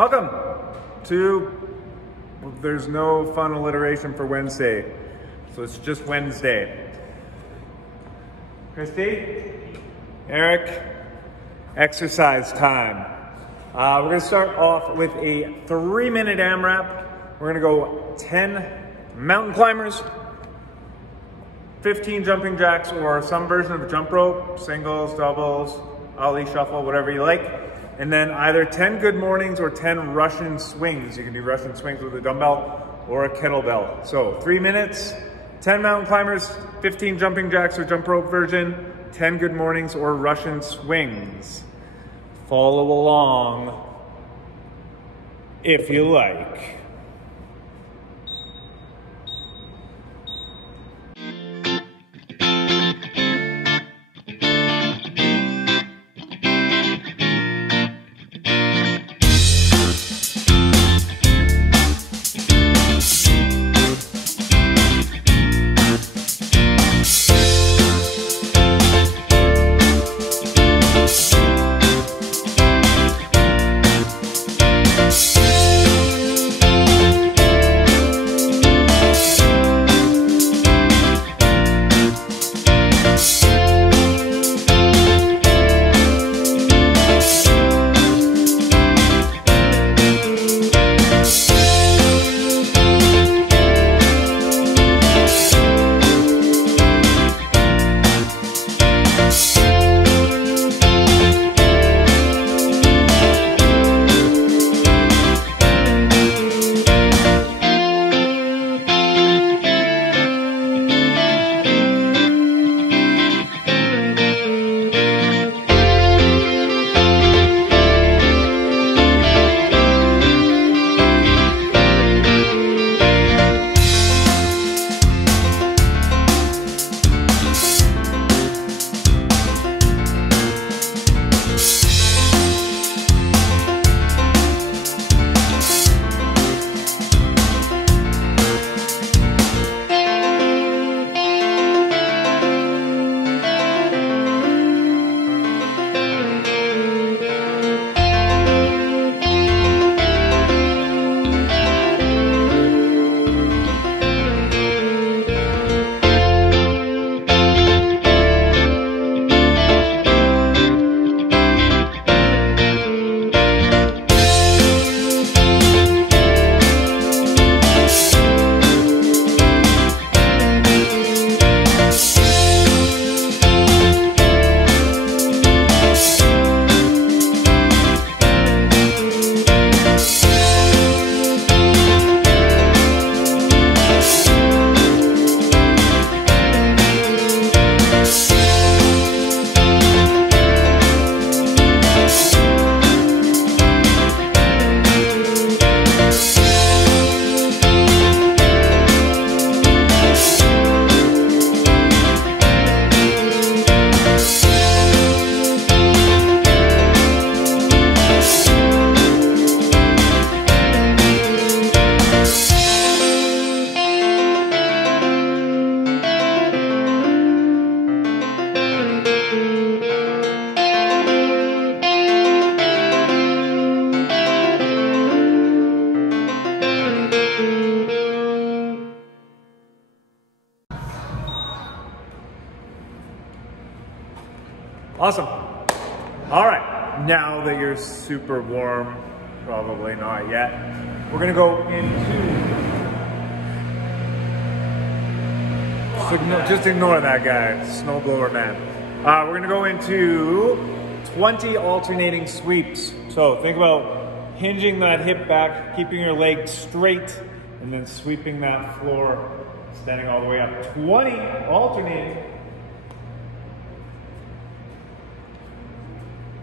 Welcome to, there's no fun alliteration for Wednesday, so it's just Wednesday. Christi, Eric, exercise time. We're gonna start off with a 3-minute AMRAP. We're gonna go 10 mountain climbers, 15 jumping jacks, or some version of a jump rope, singles, doubles, ollie, shuffle, whatever you like. And then either 10 good mornings or 10 Russian swings. You can do Russian swings with a dumbbell or a kettlebell. So 3 minutes, 10 mountain climbers, 15 jumping jacks or jump rope version, 10 good mornings or Russian swings. Follow along if you like. Awesome. All right, now that you're super warm, probably not yet, we're gonna go into, just ignore that guy, snowblower man. We're gonna go into 20 alternating sweeps. So think about hinging that hip back, keeping your leg straight, and then sweeping that floor, standing all the way up. 20 alternating.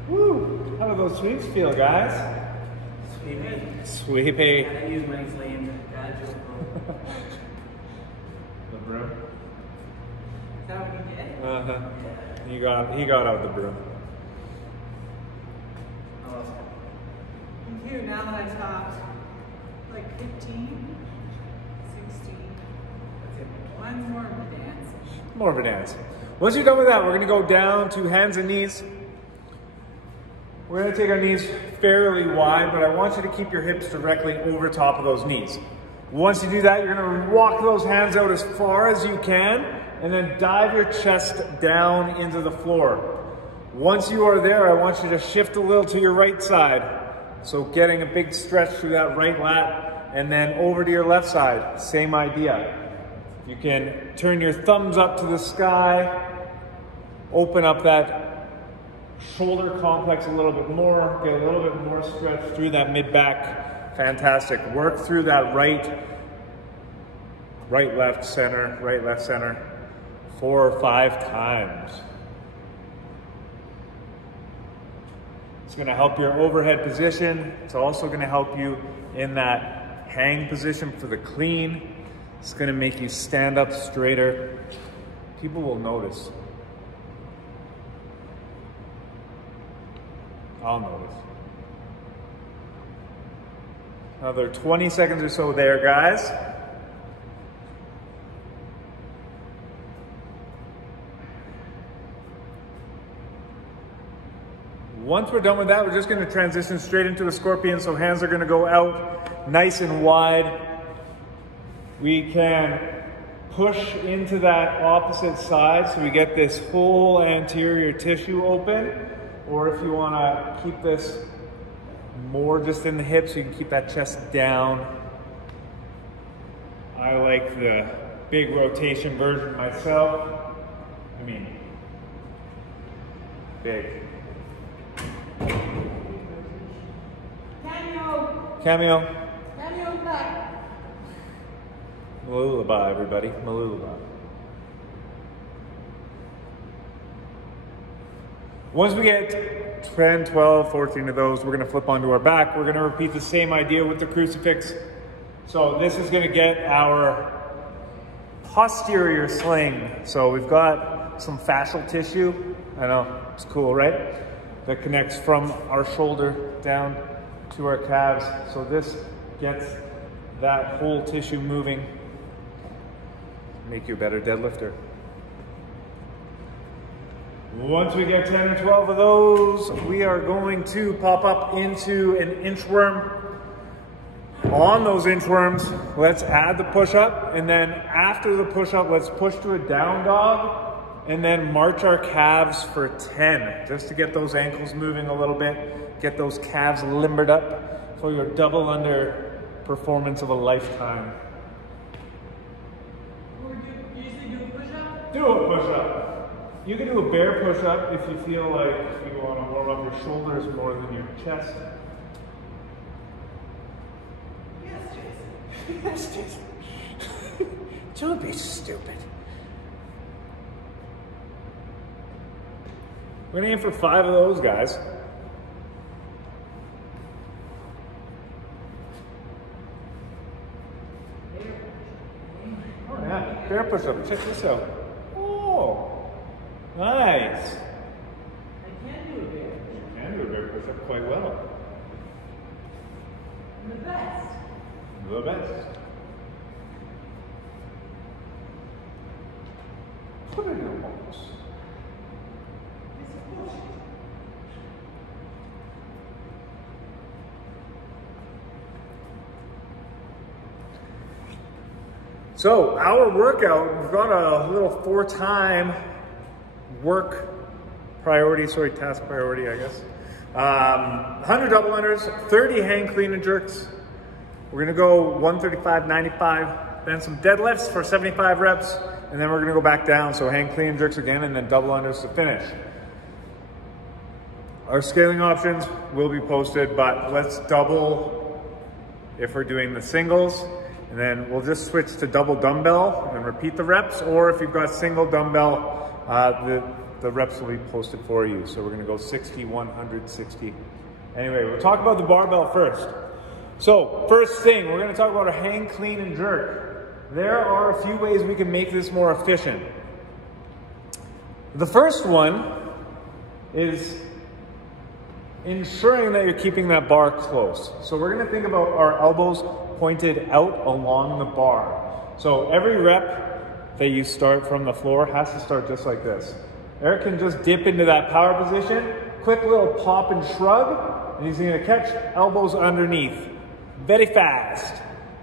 Woo! How do those sweeps feel, guys? Sweepy. Sweepy. I use my flame. The broom? Is that what you did? Uh-huh. He got out the broom. Awesome. Thank you. Now that I talked like 15, 16, one more of the dance. More of a dance. Once you're done with that, we're gonna go down to hands and knees. We're gonna take our knees fairly wide, but I want you to keep your hips directly over top of those knees. Once you do that, you're gonna walk those hands out as far as you can, and then dive your chest down into the floor. Once you are there, I want you to shift a little to your right side. So getting a big stretch through that right lat, and then over to your left side, same idea. You can turn your thumbs up to the sky, open up that shoulder complex a little bit more, get a little bit more stretch through that mid-back. Fantastic. Work through that right, left, center, 4 or 5 times. It's going to help your overhead position. It's also going to help you in that hang position for the clean. It's going to make you stand up straighter. People will notice. I'll notice. Another 20 seconds or so there, guys. Once we're done with that, we're just going to transition straight into a scorpion. So hands are going to go out nice and wide. We can push into that opposite side so we get this whole anterior tissue open. Or if you want to keep this more just in the hips, you can keep that chest down. I like the big rotation version myself. I mean, big. Cameo. Cameo's back. Malulabai, everybody. Malulabai. Once we get 10, 12, 14 of those, we're going to flip onto our back. We're going to repeat the same idea with the crucifix. So this is going to get our posterior sling. So we've got some fascial tissue. I know, it's cool, right? That connects from our shoulder down to our calves. So this gets that whole tissue moving. Make you a better deadlifter. Once we get 10 or 12 of those, we are going to pop up into an inchworm. On those inchworms, let's add the push-up, and then after the push-up, let's push to a down dog, and then march our calves for 10, just to get those ankles moving a little bit, get those calves limbered up for your double under performance of a lifetime. Usually do a push-up? Do a push-up. You can do a bear push-up if you feel like you want to warm up your shoulders more than your chest. Yes, Jason. Yes, Jason. Don't be stupid. We're gonna aim for 5 of those, guys. Oh yeah, bear push-up. Check this out. Oh. Nice. I can do a bear push-up. You can do a bear push-up quite well. I'm the best. The best. Put it in your box. It's a push. So our workout, we've got a little 4-time task priority, I guess. 100 double unders, 30 hang clean and jerks. We're gonna go 135, 95, then some deadlifts for 75 reps, and then we're gonna go back down. So hang clean and jerks again, and then double unders to finish. Our scaling options will be posted, but let's double if we're doing the singles, and then we'll just switch to double dumbbell and repeat the reps, or if you've got single dumbbell, the reps will be posted for you. So we're gonna go 60, 100, 60. Anyway, we'll talk about the barbell first. So first thing, we're gonna talk about a hang clean and jerk. There are a few ways we can make this more efficient. The first one is ensuring that you're keeping that bar close. So we're gonna think about our elbows pointed out along the bar. So every rep that you start from the floor has to start just like this. Eric can just dip into that power position quick little pop and shrug, and he's gonna catch elbows underneath. Very fast,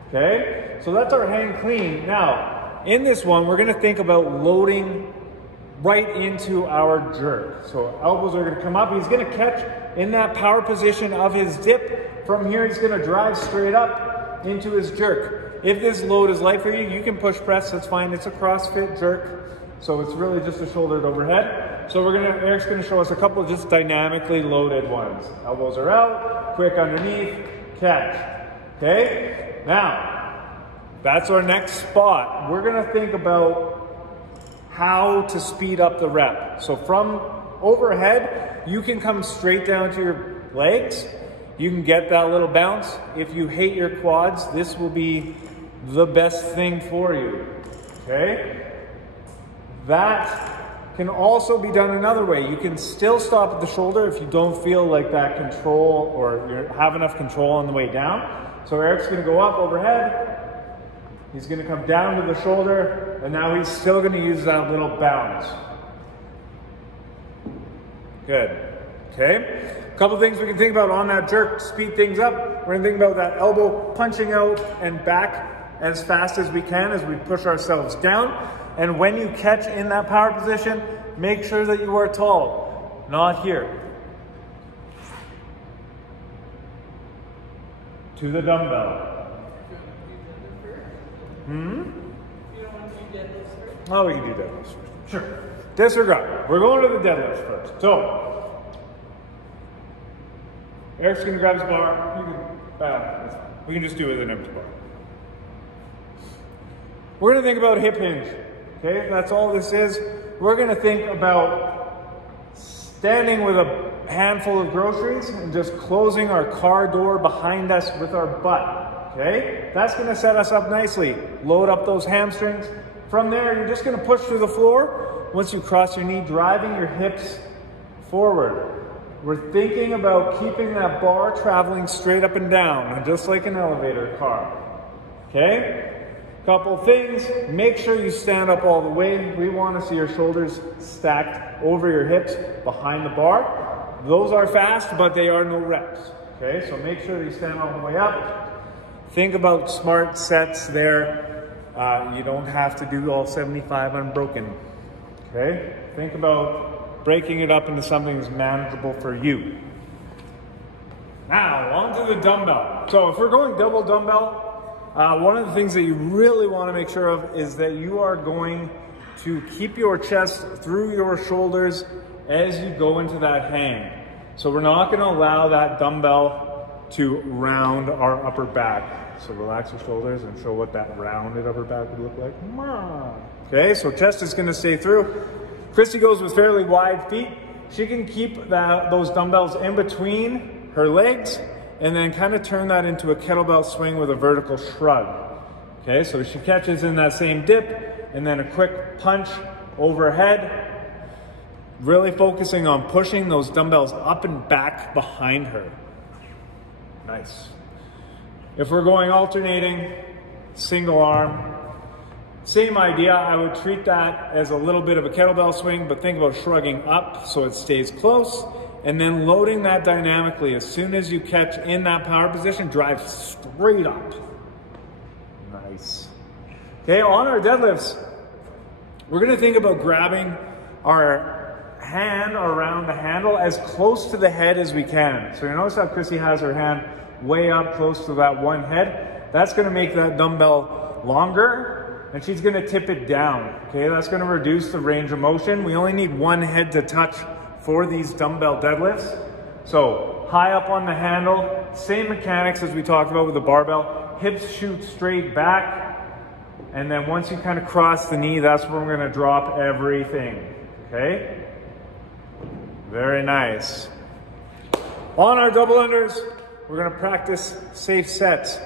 okay? So that's our hang clean. Now, in this one, we're gonna think about loading right into our jerk. So elbows are gonna come up. He's gonna catch in that power position of his dip. From here, he's gonna drive straight up into his jerk. If this load is light for you, you can push press, that's fine. It's a CrossFit jerk, so it's really just a shoulder to overhead. So Eric's gonna show us a couple of just dynamically loaded ones. Elbows are out, quick underneath, catch. Okay, now, that's our next spot. We're gonna think about how to speed up the rep. So from overhead, you can come straight down to your legs. You can get that little bounce. If you hate your quads, this will be the best thing for you, okay? That can also be done another way. You can still stop at the shoulder if you don't feel like that control or you have enough control on the way down. So Eric's gonna go up overhead. He's gonna come down to the shoulder, and now he's still gonna use that little bounce. Good, okay? A couple things we can think about on that jerk to speed things up. We're gonna think about that elbow punching out and back as fast as we can as we push ourselves down. And when you catch in that power position, make sure that you are tall, not here. To the dumbbell. You don't want to do deadlifts first? Oh, we can do deadlifts first. Sure. Disregard. We're going to the deadlifts first. So, Eric's going to grab his bar. We can just do it with an empty bar. We're going to think about hip hinge. Okay, that's all this is. We're going to think about standing with a handful of groceries and just closing our car door behind us with our butt. Okay, that's gonna set us up nicely. Load up those hamstrings. From there, you're just gonna push through the floor. Once you cross your knee, driving your hips forward. We're thinking about keeping that bar traveling straight up and down, just like an elevator car. Okay? Couple things, make sure you stand up all the way. We wanna see your shoulders stacked over your hips behind the bar. Those are fast, but they are no reps. Okay, so make sure that you stand all the way up. Think about smart sets there. You don't have to do all 75 unbroken, okay? Think about breaking it up into something that's manageable for you. Now, onto the dumbbell. So if we're going double dumbbell, one of the things that you really want to make sure of is that you are going to keep your chest through your shoulders as you go into that hang. So we're not going to allow that dumbbell to round our upper back. So relax your shoulders and show what that rounded upper back would look like. Okay, so chest is going to stay through. Christi goes with fairly wide feet. She can keep those dumbbells in between her legs and then kind of turn that into a kettlebell swing with a vertical shrug. Okay, so she catches in that same dip and then a quick punch overhead. Really focusing on pushing those dumbbells up and back behind her. Nice. If we're going alternating, single arm, same idea. I would treat that as a little bit of a kettlebell swing, but think about shrugging up so it stays close, and then loading that dynamically. As soon as you catch in that power position, drive straight up. Nice. Okay, on our deadlifts, we're gonna think about grabbing our hand around the handle as close to the head as we can. So you notice how Christi has her hand way up close to that one head. That's gonna make that dumbbell longer, and she's gonna tip it down. Okay, that's gonna reduce the range of motion. We only need one head to touch for these dumbbell deadlifts. So high up on the handle, same mechanics as we talked about with the barbell. Hips shoot straight back, and then once you kind of cross the knee, that's where we're gonna drop everything. Okay, very nice. On our double unders, we're gonna practice safe sets.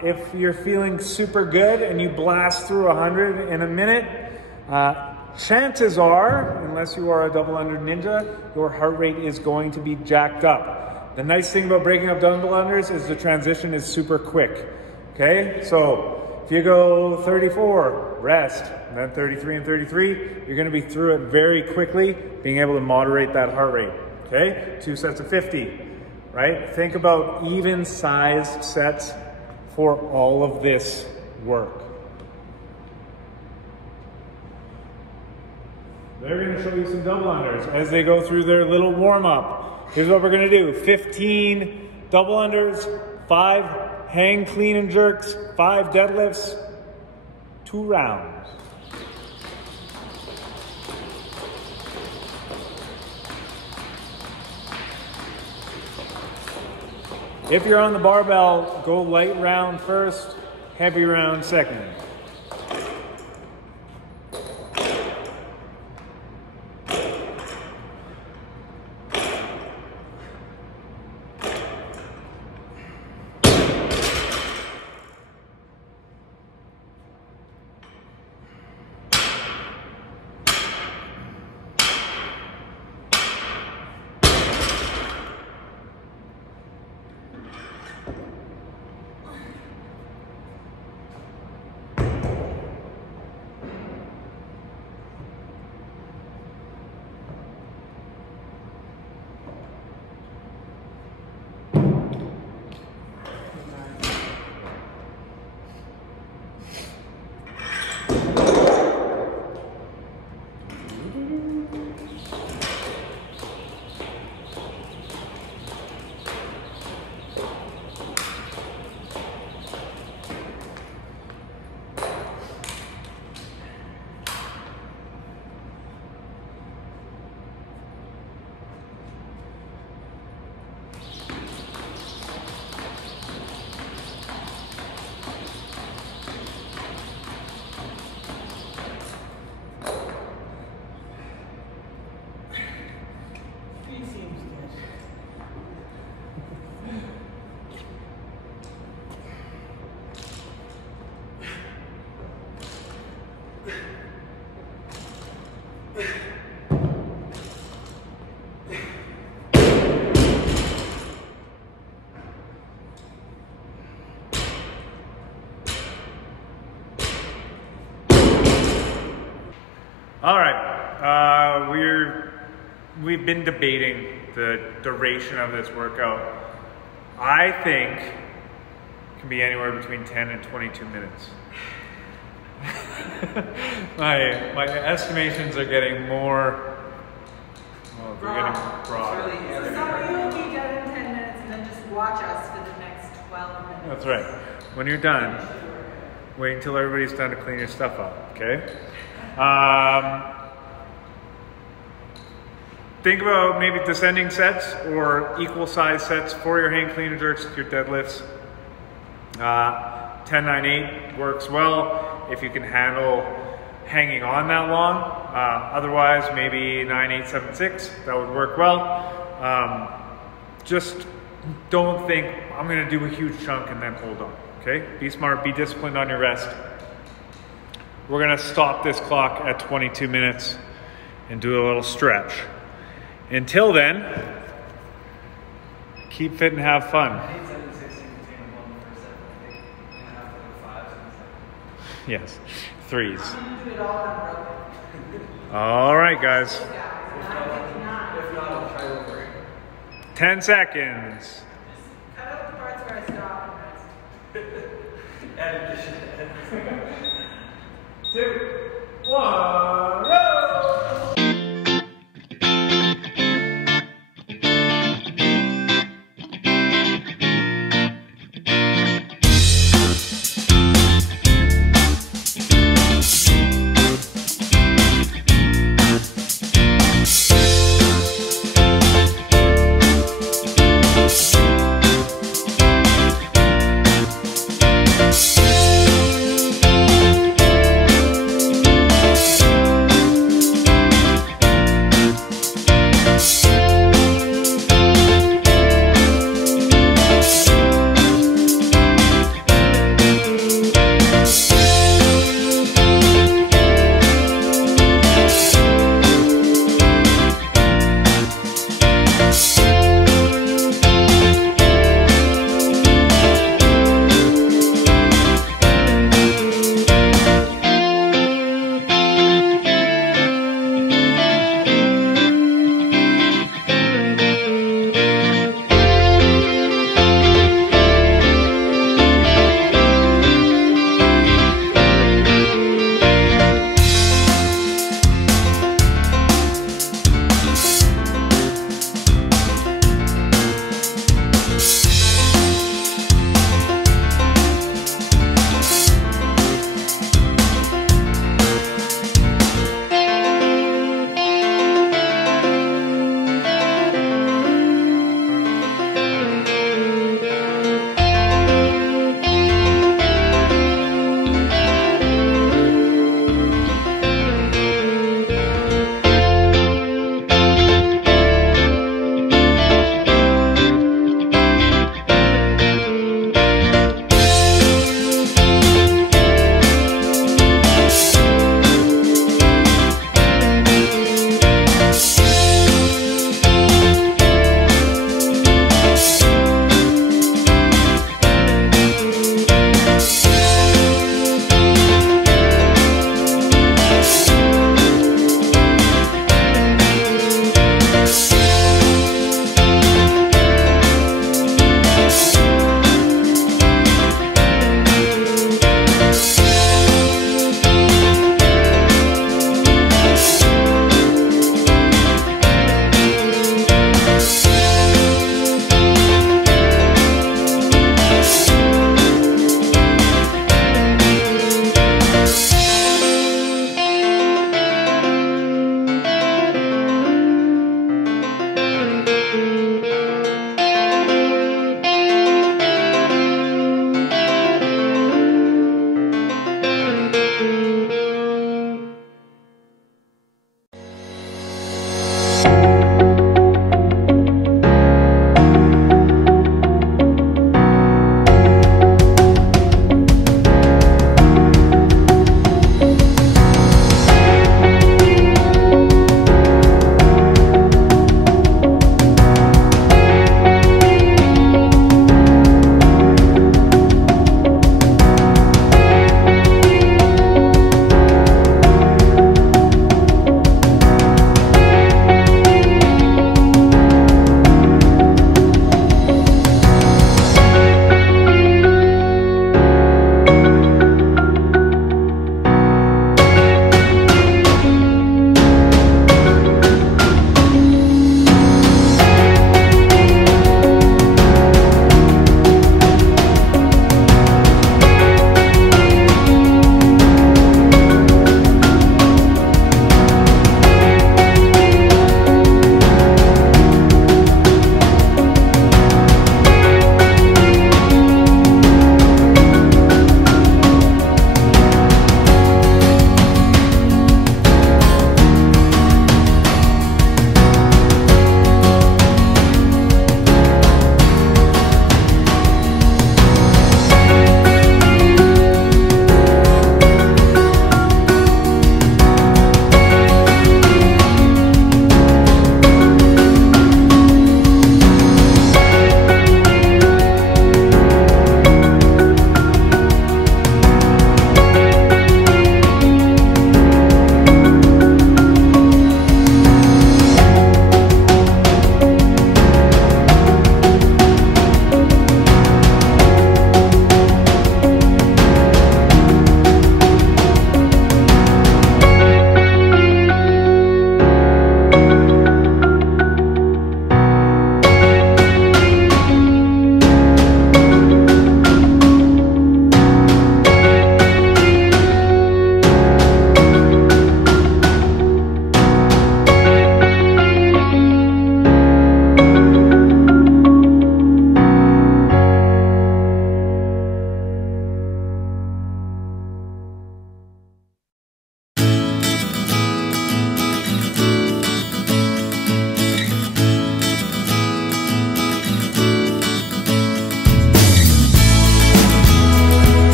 If you're feeling super good and you blast through 100 in a minute, chances are, unless you are a double under ninja, your heart rate is going to be jacked up. The nice thing about breaking up double unders is the transition is super quick. Okay, so If you go 34, rest, and then 33 and 33, you're gonna be through it very quickly, being able to moderate that heart rate, okay? 2 sets of 50, right? Think about even sized sets for all of this work. They're gonna show you some double unders as they go through their little warm up. Here's what we're gonna do. 15 double unders, 5 hang clean and jerks, 5 deadlifts, 2 rounds. If you're on the barbell, go light round first, heavy round second. All right, we've been debating the duration of this workout. I think it can be anywhere between 10 and 22 minutes. my estimations are getting more, well, they're getting broader. So some of you will be done in 10 minutes and then just watch us for the next 12 minutes. That's right. When you're done, wait until everybody's done to clean your stuff up, okay? Think about maybe descending sets or equal size sets for your hang clean and jerks, your deadlifts. 10, 9, 8 works well if you can handle hanging on that long. Otherwise, maybe 9, 8, 7, 6, that would work well. Just don't think, I'm gonna do a huge chunk and then hold on, okay? Be smart, be disciplined on your rest. We're gonna stop this clock at 22 minutes and do a little stretch. Until then, keep fit and have fun. Yes, 3s. All right, guys. 10 seconds. Cut out the parts where I stop and rest. 2, 1, go!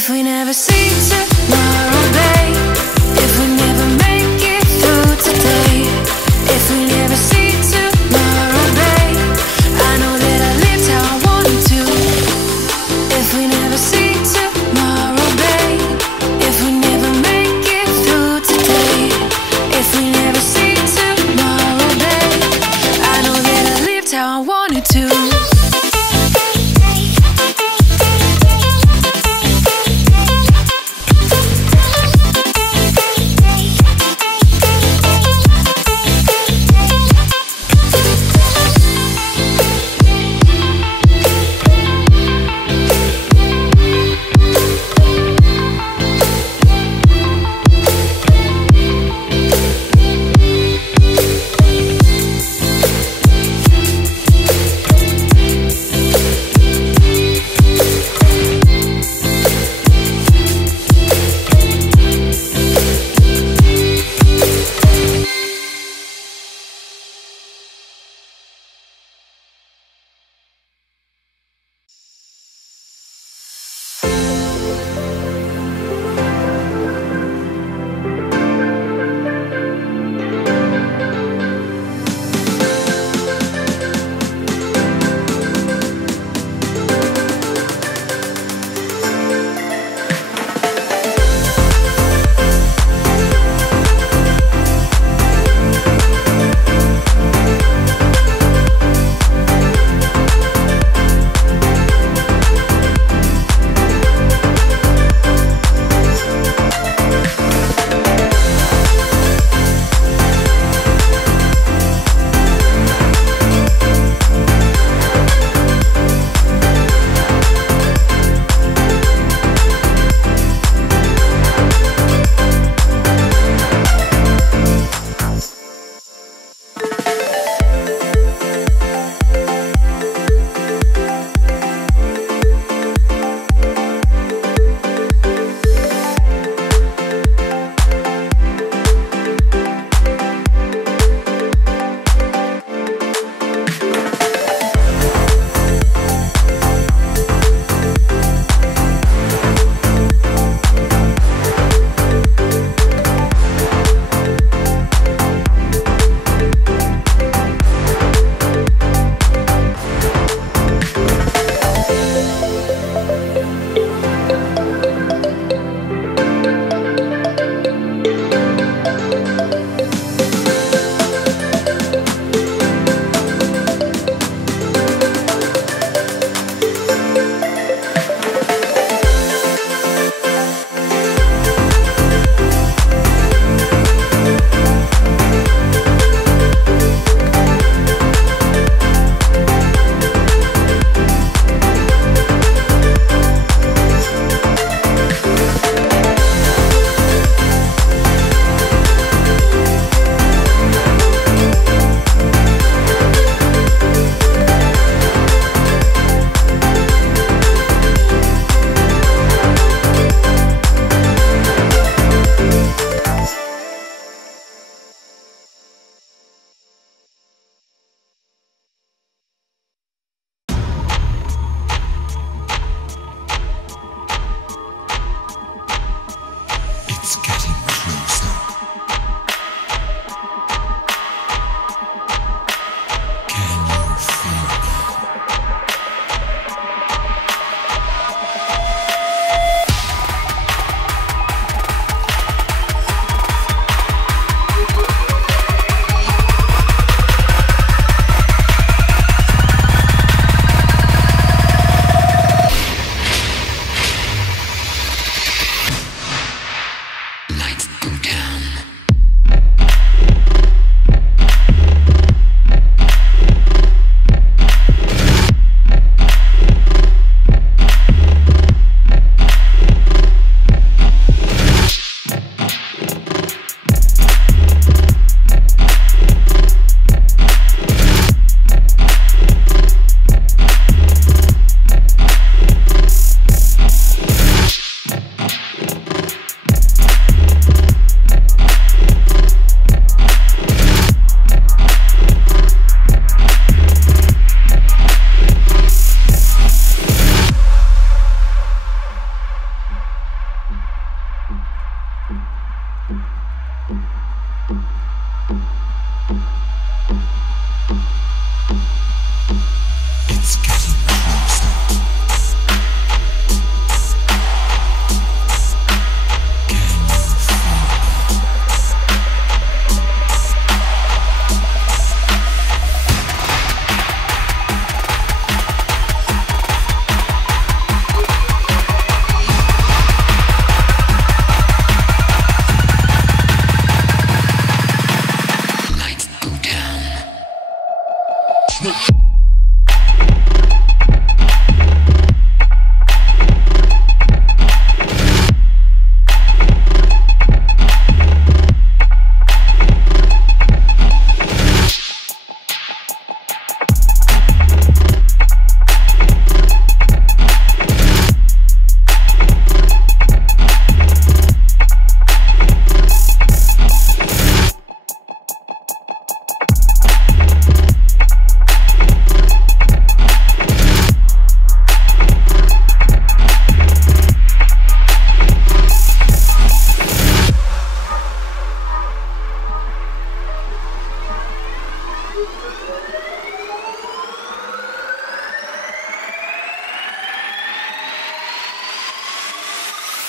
If we never see tomorrow, babe, if we never make it through today, if we never see tomorrow, babe, I know that I lived how I wanted to. If we never see tomorrow, babe, if we never make it through today, if we never see tomorrow, babe, I know that I lived how I wanted to.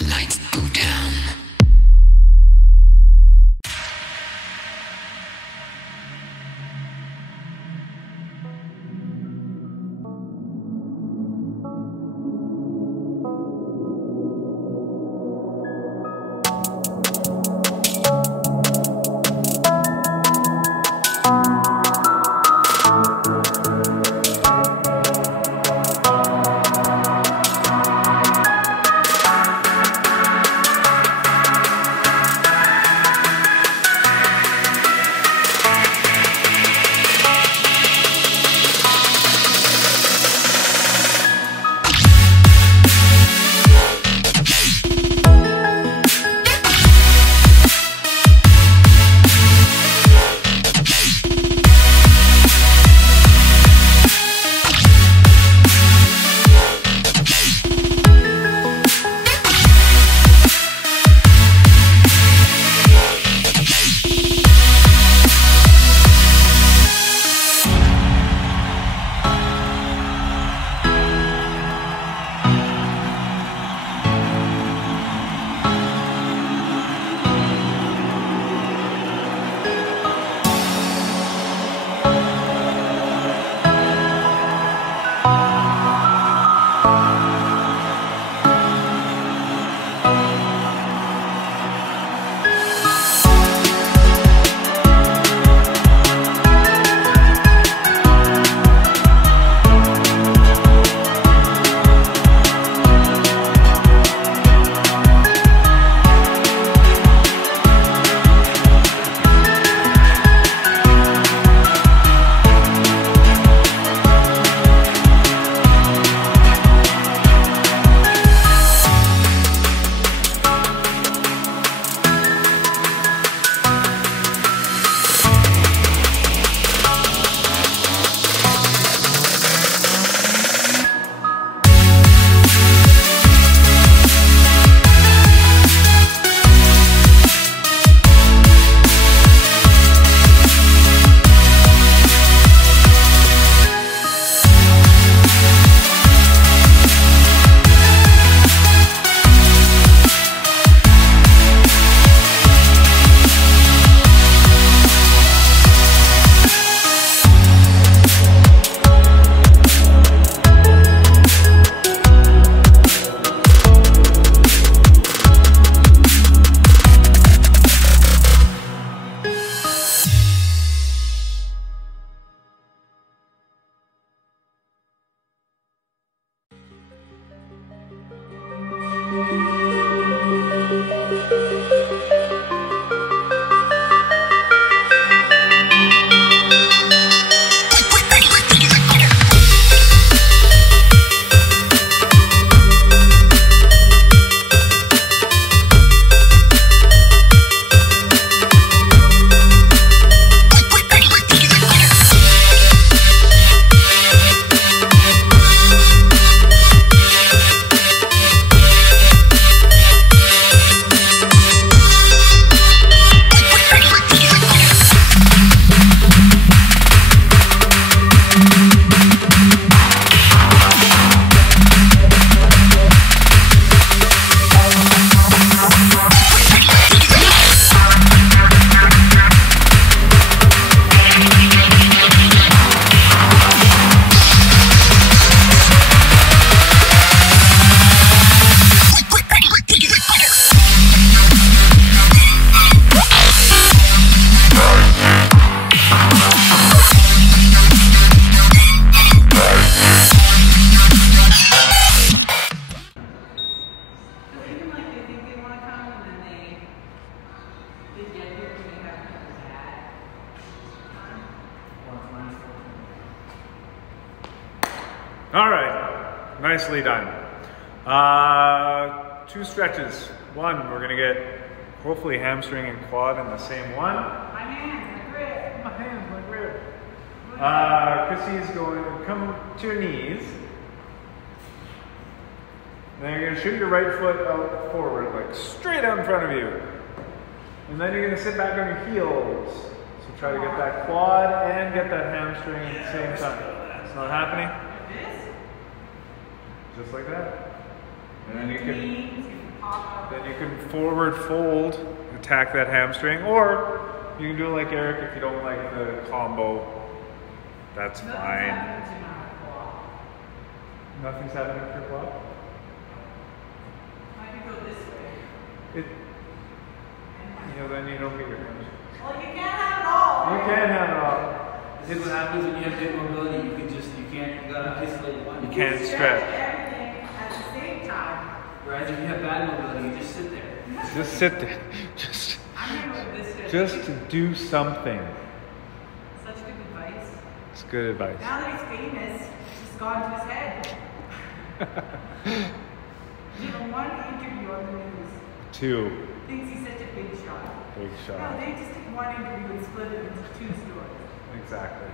Lights go down. All right, nicely done. 2 stretches. One, we're gonna get hopefully hamstring and quad in the same one. My hands, my grip. My hands, my grip. Christi's going to come to your knees. Then you're gonna shoot your right foot out forward, like straight out in front of you. And then you're gonna sit back on your heels. So try to get that quad and get that hamstring at the same time. It's not happening? Like this? Just like that. And then you can Then you can forward fold, attack that hamstring, or you can do it like Eric if you don't like the combo. That's fine. Nothing's happening with your quad? I can go this way. Then you don't get your hamstring. Well, you can't have it all. You can have it all. This is what happens when you have good mobility. You gotta isolate one. You can't stretch. Everything at the same time. Whereas if you have bad mobility, you just sit there. Just sit there. I'm gonna go this way. Just to do something. Such good advice. It's good advice. Now that he's famous, it's just gone to his head. Did one interview on the news. 2. Thinks he's such a big shot. Big No, shot. they just took one interview and split it into 2 stories. Exactly.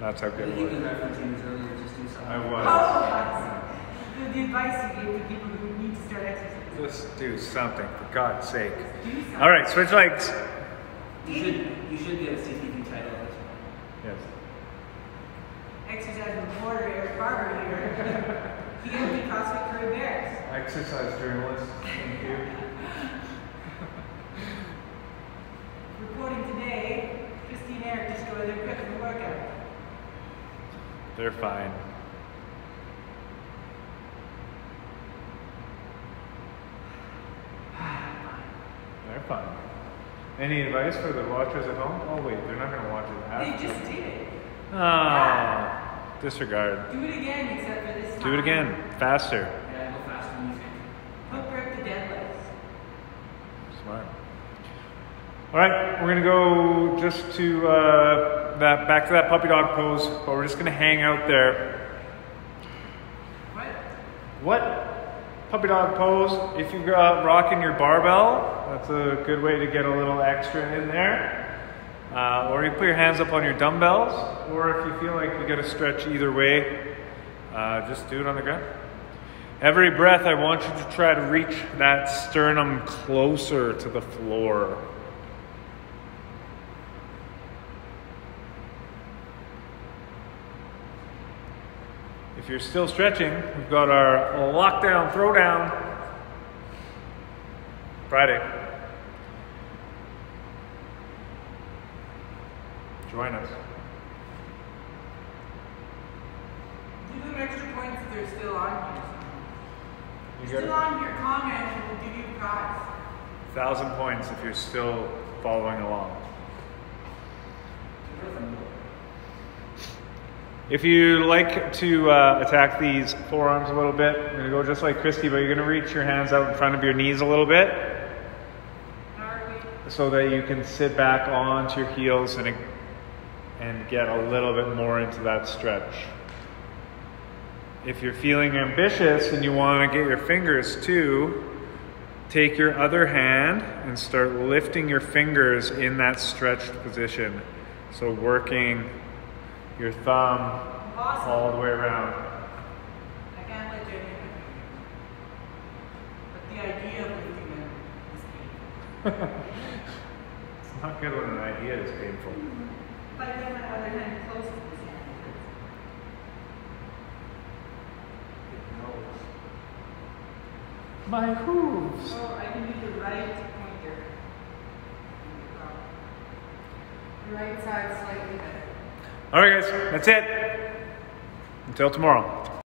That's how good He it was was. referencing this earlier, just do something. I was. Oh, the advice he gave to people who need to start exercising. Just do something, for God's sake. Just do something. All right, switch legs. You should get a CTP title at this point. Yes. Exercise reporter Eric Barber here. He gave me CrossFit Career Barracks. Exercise journalist. Thank you. Reporting today, Christi and Eric destroyed their grip in the workout. They're fine. They're fine. Any advice for the watchers at home? Oh wait, they're not going to watch it They after. just did it. Ah, disregard. Do it again, except for this time. Do it again, faster. Yeah, go faster than you think. Hook grip the deadlifts. Smart. All right, we're gonna go just to back to that puppy dog pose, but we're just gonna hang out there. What? What? Puppy dog pose. If you're rocking your barbell, that's a good way to get a little extra in there. Or you put your hands up on your dumbbells, or if you feel like you got to stretch either way, just do it on the ground. Every breath, I want you to try to reach that sternum closer to the floor. If you're still stretching, we've got our lockdown throwdown Friday. Join us. Give them extra points if they're still on here. You Still got on your comment and we'll give you a prize. 1,000 points if you're still following along. If you like to attack these forearms a little bit, you're going to go just like Christi, but you're going to reach your hands out in front of your knees a little bit so that you can sit back onto your heels and get a little bit more into that stretch. If you're feeling ambitious and you want to get your fingers too, take your other hand and start lifting your fingers in that stretched position. So working your thumb all the way around. I can't let you in. But the idea of lifting them is painful. It's not good when an idea is painful. If I get my other hand close to this hand. My hooves. So I can do the right pointer. The right side slightly better. All right, guys, that's it. Until tomorrow.